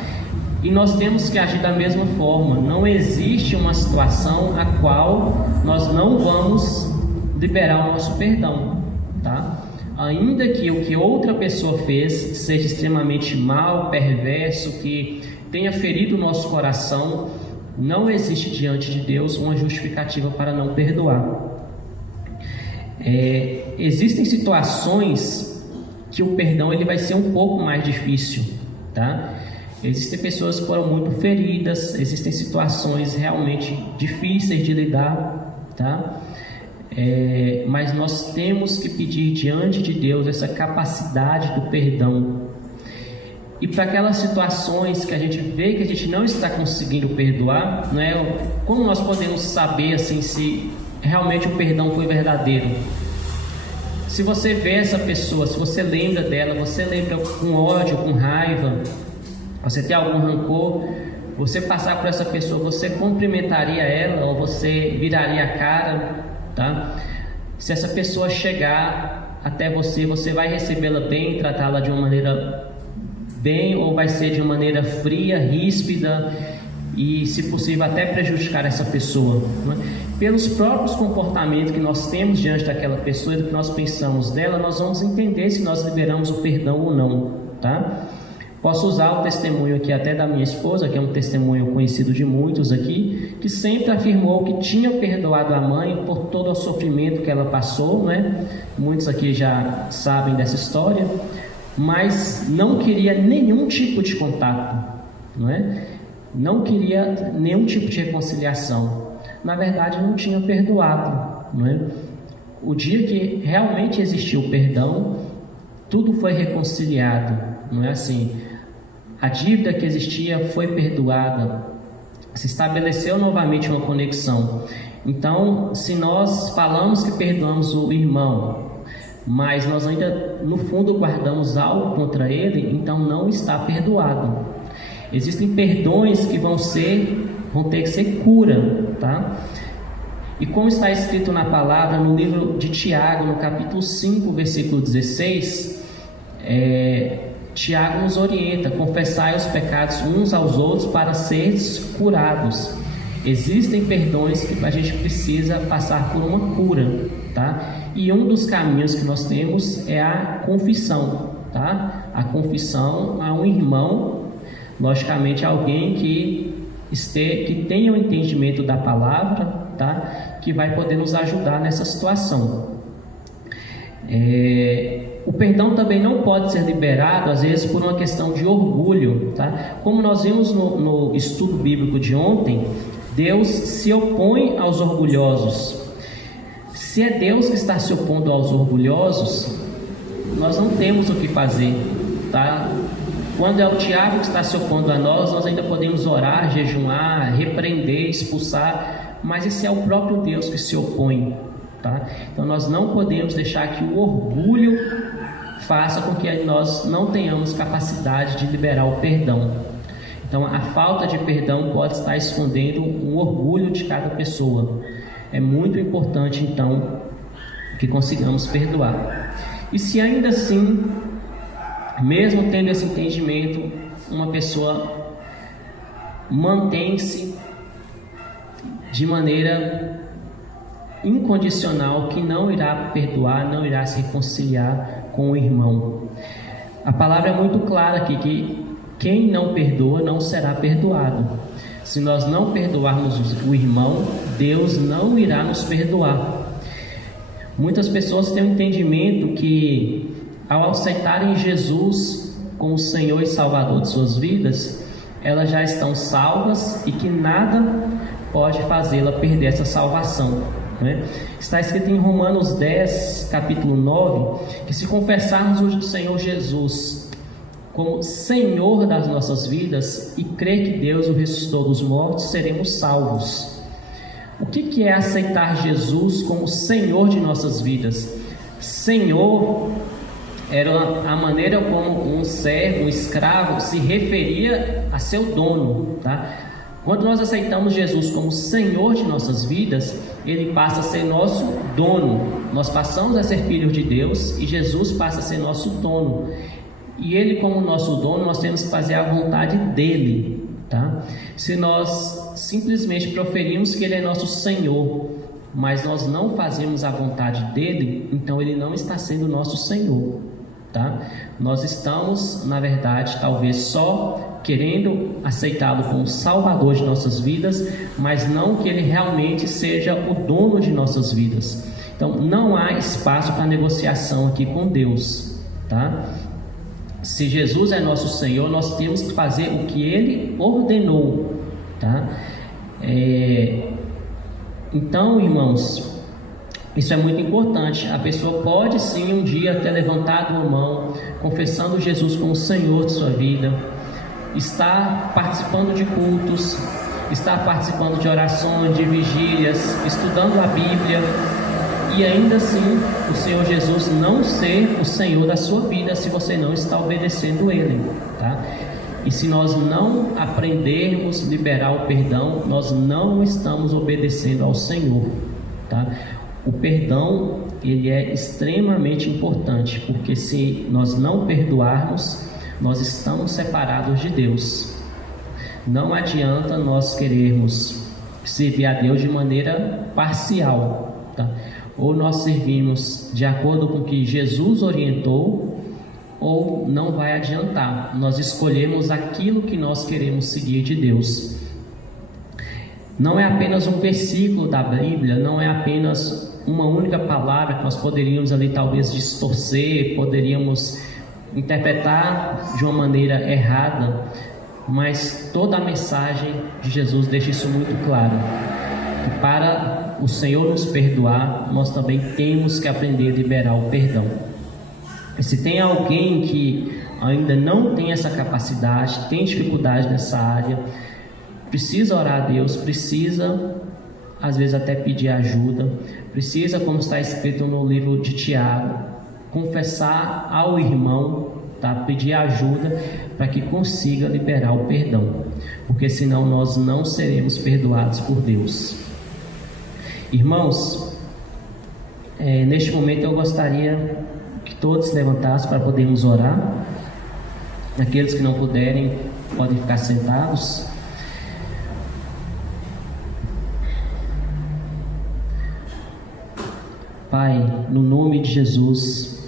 E nós temos que agir da mesma forma. Não existe uma situação a qual nós não vamos liberar o nosso perdão, tá? Ainda que o que outra pessoa fez seja extremamente mal, perverso, que tenha ferido o nosso coração, não existe diante de Deus uma justificativa para não perdoar. Existem situações que o perdão ele vai ser um pouco mais difícil, tá? Existem pessoas que foram muito feridas, existem situações realmente difíceis de lidar, tá? Mas nós temos que pedir diante de Deus essa capacidade do perdão. E para aquelas situações que a gente vê que a gente não está conseguindo perdoar, né? Como nós podemos saber assim se realmente o perdão foi verdadeiro? Se você vê essa pessoa, se você lembra dela, você lembra com ódio, com raiva, você tem algum rancor, você passar por essa pessoa, você cumprimentaria ela ou você viraria a cara, tá? Se essa pessoa chegar até você, você vai recebê-la bem, tratá-la de uma maneira bem, ou vai ser de uma maneira fria, ríspida e, se possível, até prejudicar essa pessoa, né? Pelos próprios comportamentos que nós temos diante daquela pessoa e do que nós pensamos dela, nós vamos entender se nós liberamos o perdão ou não, tá? Posso usar o testemunho aqui até da minha esposa, que é um testemunho conhecido de muitos aqui, que sempre afirmou que tinha perdoado a mãe por todo o sofrimento que ela passou, né? Muitos aqui já sabem dessa história, mas não queria nenhum tipo de contato, não é? Não queria nenhum tipo de reconciliação. Na verdade, não tinha perdoado, não é? O dia que realmente existiu o perdão, tudo foi reconciliado, não é assim? A dívida que existia foi perdoada, se estabeleceu novamente uma conexão. Então, se nós falamos que perdoamos o irmão, mas nós ainda no fundo guardamos algo contra ele, então não está perdoado. Existem perdões que vão ter que ser cura, tá? E como está escrito na palavra, no livro de Tiago, no capítulo 5, versículo 16, Tiago nos orienta: confessai os pecados uns aos outros para seres curados. Existem perdões que a gente precisa passar por uma cura, tá? E um dos caminhos que nós temos é a confissão, tá? A confissão a um irmão, logicamente alguém que tenha o entendimento da palavra, tá? Que vai poder nos ajudar nessa situação. O perdão também não pode ser liberado, às vezes, por uma questão de orgulho, tá? Como nós vimos no estudo bíblico de ontem, Deus se opõe aos orgulhosos. Se é Deus que está se opondo aos orgulhosos, nós não temos o que fazer, tá? Quando é o diabo que está se opondo a nós ainda podemos orar, jejuar, repreender, expulsar, mas esse é o próprio Deus que se opõe, tá? Então nós não podemos deixar que o orgulho faça com que nós não tenhamos capacidade de liberar o perdão. Então a falta de perdão pode estar escondendo o orgulho de cada pessoa. É muito importante então que consigamos perdoar. E se ainda assim, mesmo tendo esse entendimento, uma pessoa mantém-se de maneira incondicional, que não irá perdoar, não irá se reconciliar com o irmão. A palavra é muito clara aqui, que quem não perdoa não será perdoado. Se nós não perdoarmos o irmão, Deus não irá nos perdoar. Muitas pessoas têm um entendimento que, ao aceitarem Jesus como Senhor e Salvador de suas vidas, elas já estão salvas e que nada pode fazê-la perder essa salvação, né? Está escrito em Romanos 10, capítulo 9, que se confessarmos o Senhor Jesus como Senhor das nossas vidas e crer que Deus o ressuscitou dos mortos, seremos salvos. O que é aceitar Jesus como Senhor de nossas vidas? Senhor era a maneira como um servo, um escravo, se referia a seu dono, tá? Quando nós aceitamos Jesus como Senhor de nossas vidas, Ele passa a ser nosso dono. Nós passamos a ser filhos de Deus e Jesus passa a ser nosso dono. E Ele, como nosso dono, nós temos que fazer a vontade dEle, tá? Se nós simplesmente proferimos que Ele é nosso Senhor, mas nós não fazemos a vontade dEle, então Ele não está sendo nosso Senhor, tá? Nós estamos, na verdade, talvez só querendo aceitá-lo como Salvador de nossas vidas, mas não que Ele realmente seja o dono de nossas vidas. Então não há espaço para negociação aqui com Deus, tá? Se Jesus é nosso Senhor, nós temos que fazer o que Ele ordenou, tá? Então, irmãos, isso é muito importante. A pessoa pode sim um dia ter levantado a mão, confessando Jesus como Senhor de sua vida, estar participando de cultos, estar participando de orações, de vigílias, estudando a Bíblia, e ainda assim o Senhor Jesus não ser o Senhor da sua vida, se você não está obedecendo Ele, tá? E se nós não aprendermos a liberar o perdão, nós não estamos obedecendo ao Senhor, tá? O perdão, ele é extremamente importante, porque se nós não perdoarmos, nós estamos separados de Deus. Não adianta nós querermos servir a Deus de maneira parcial, tá? Ou nós servimos de acordo com o que Jesus orientou, ou não vai adiantar. Nós escolhemos aquilo que nós queremos seguir de Deus. Não é apenas um versículo da Bíblia, não é apenas uma única palavra que nós poderíamos ali talvez distorcer, poderíamos interpretar de uma maneira errada, mas toda a mensagem de Jesus deixa isso muito claro. E para o Senhor nos perdoar, nós também temos que aprender a liberar o perdão. E se tem alguém que ainda não tem essa capacidade, tem dificuldade nessa área, precisa orar a Deus, precisa às vezes até pedir ajuda, precisa, como está escrito no livro de Tiago, confessar ao irmão, tá? Pedir ajuda para que consiga liberar o perdão, porque senão nós não seremos perdoados por Deus. Irmãos, neste momento eu gostaria que todos se levantassem para podermos orar. Aqueles que não puderem podem ficar sentados. Pai, no nome de Jesus,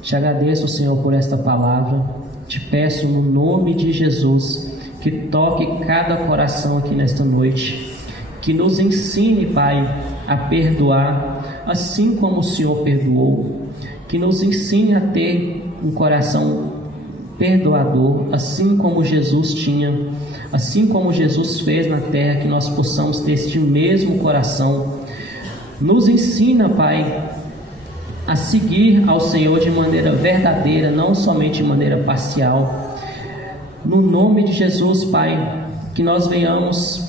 te agradeço, Senhor, por esta palavra. Te peço no nome de Jesus que toque cada coração aqui nesta noite, que nos ensine, Pai, a perdoar, assim como o Senhor perdoou, que nos ensine a ter um coração perdoador, assim como Jesus tinha, assim como Jesus fez na terra, que nós possamos ter este mesmo coração. Nos ensina, Pai, a seguir ao Senhor de maneira verdadeira, não somente de maneira parcial. No nome de Jesus, Pai, que nós venhamos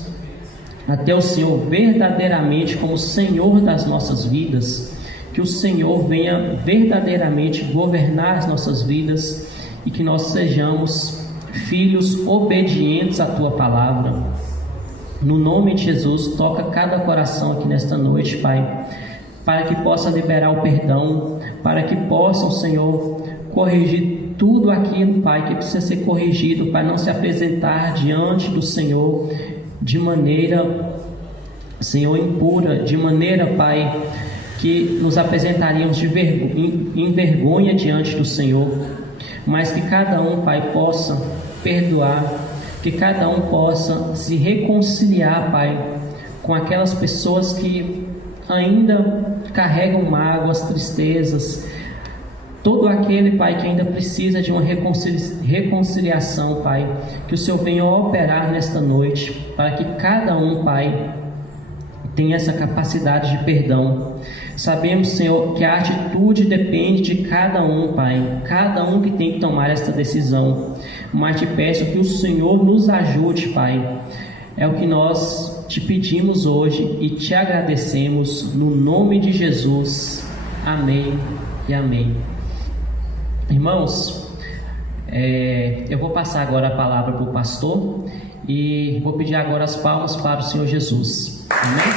até o Senhor verdadeiramente como Senhor das nossas vidas, que o Senhor venha verdadeiramente governar as nossas vidas e que nós sejamos filhos obedientes à Tua palavra. No nome de Jesus, toca cada coração aqui nesta noite, Pai, para que possa liberar o perdão, para que possam, Senhor, corrigir tudo aquilo, Pai, que precisa ser corrigido, para não se apresentar diante do Senhor de maneira, Senhor, impura, de maneira, Pai, que nos apresentaríamos em vergonha diante do Senhor, mas que cada um, Pai, possa perdoar, que cada um possa se reconciliar, Pai, com aquelas pessoas que ainda carregam mágoas, tristezas, todo aquele, Pai, que ainda precisa de uma reconciliação, Pai, que o Senhor venha operar nesta noite, para que cada um, Pai, tenha essa capacidade de perdão. Sabemos, Senhor, que a atitude depende de cada um, Pai, cada um que tem que tomar esta decisão, mas te peço que o Senhor nos ajude, Pai. É o que nós te pedimos hoje e te agradecemos no nome de Jesus. Amém e amém. Irmãos, eu vou passar agora a palavra para o pastor e vou pedir agora as palmas para o Senhor Jesus. Amém?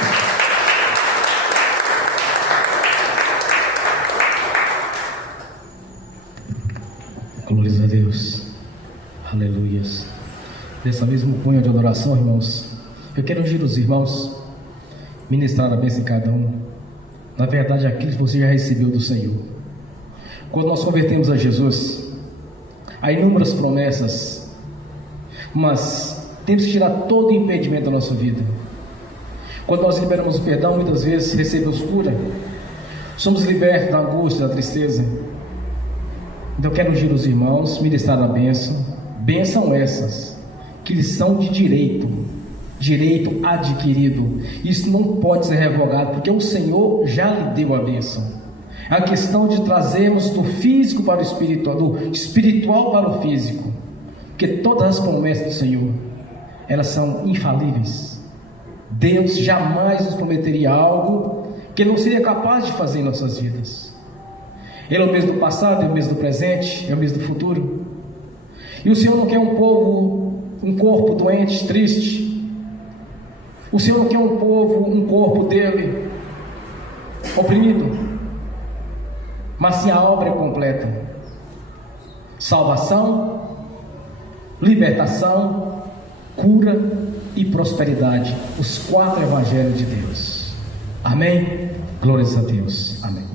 Glórias a Deus. Aleluias. Dessa mesma cunha de adoração, irmãos, eu quero ungir os irmãos, ministrar a bênção em cada um. Na verdade, aquilo que você já recebeu do Senhor. Quando nós convertemos a Jesus, há inúmeras promessas, mas temos que tirar todo o impedimento da nossa vida. Quando nós liberamos o perdão, muitas vezes recebemos cura, somos libertos da angústia, da tristeza. Então eu quero ungir os irmãos, ministrar a bênção. Bênção essas que lhes são de direito adquirido. Isso não pode ser revogado, porque o Senhor já lhe deu a bênção. É a questão de trazermos do físico para o espiritual, do espiritual para o físico, porque todas as promessas do Senhor, elas são infalíveis. Deus jamais nos prometeria algo que Ele não seria capaz de fazer em nossas vidas. Ele é o mesmo do passado, é o mesmo do presente, é o mesmo do futuro. E o Senhor não quer um corpo doente, triste. O Senhor não quer um corpo dele oprimido, mas sim a obra completa: salvação, libertação, cura e prosperidade. Os 4 evangelhos de Deus. Amém? Glórias a Deus. Amém.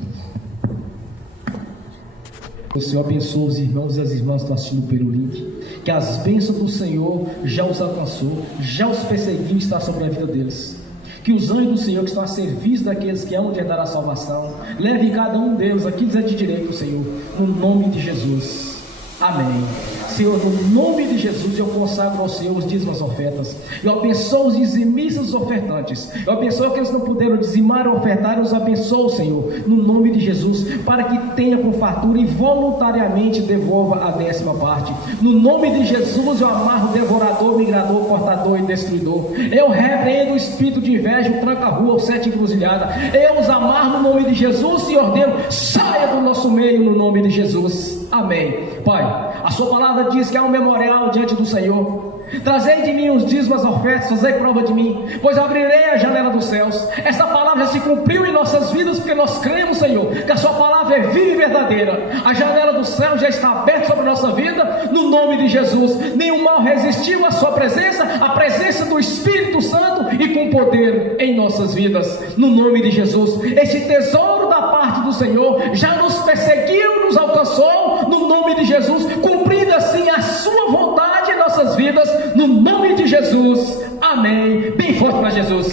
O Senhor abençoe os irmãos e as irmãs que estão assistindo pelo link. Que as bênçãos do Senhor já os alcançou, já os perseguiu e está sobre a vida deles. Que os anjos do Senhor que estão a serviço daqueles que hão de herdar a salvação, leve cada um deles aqui é de direito, Senhor, no nome de Jesus. Amém. Senhor, no nome de Jesus, eu consagro ao Senhor os dízimos e ofertas. Eu abençoo os dizimistas e os ofertantes. Eu abençoo aqueles que não puderam dizimar ou ofertar. Eu os abençoo, Senhor, no nome de Jesus, para que tenha com fartura e voluntariamente devolva a 10ª parte. No nome de Jesus, eu amarro o devorador, migrador, cortador e destruidor. Eu repreendo o espírito de inveja, o tranca-rua, o 7 encruzilhada. Eu os amarro no nome de Jesus e ordeno: saia do nosso meio no nome de Jesus. Amém. Pai, a sua palavra diz que há um memorial diante do Senhor. Trazei de mim os dízimos, as ofertas, fazei prova de mim, pois abrirei a janela dos céus. Esta palavra já se cumpriu em nossas vidas, porque nós cremos, Senhor, que a sua palavra é viva e verdadeira. A janela do céu já está aberta sobre a nossa vida, no nome de Jesus. Nenhum mal resistiu à sua presença, a presença do Espírito Santo e com poder em nossas vidas, no nome de Jesus. Este tesouro da parte do Senhor já nos perseguiu, nos alcançou, no nome de Jesus, cumprindo assim a sua vontade em nossas vidas, no nome de Jesus. Amém. Bem forte para Jesus.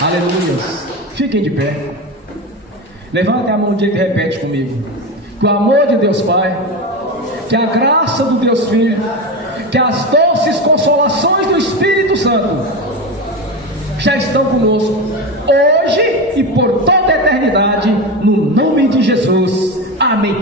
Aleluia. Fiquem de pé. Levante a mão direita e repete comigo: que o amor de Deus Pai, que a graça do Deus Filho, que as doces consolações do Espírito Santo já estão conosco hoje e por toda a eternidade, no nome de Jesus. Amém.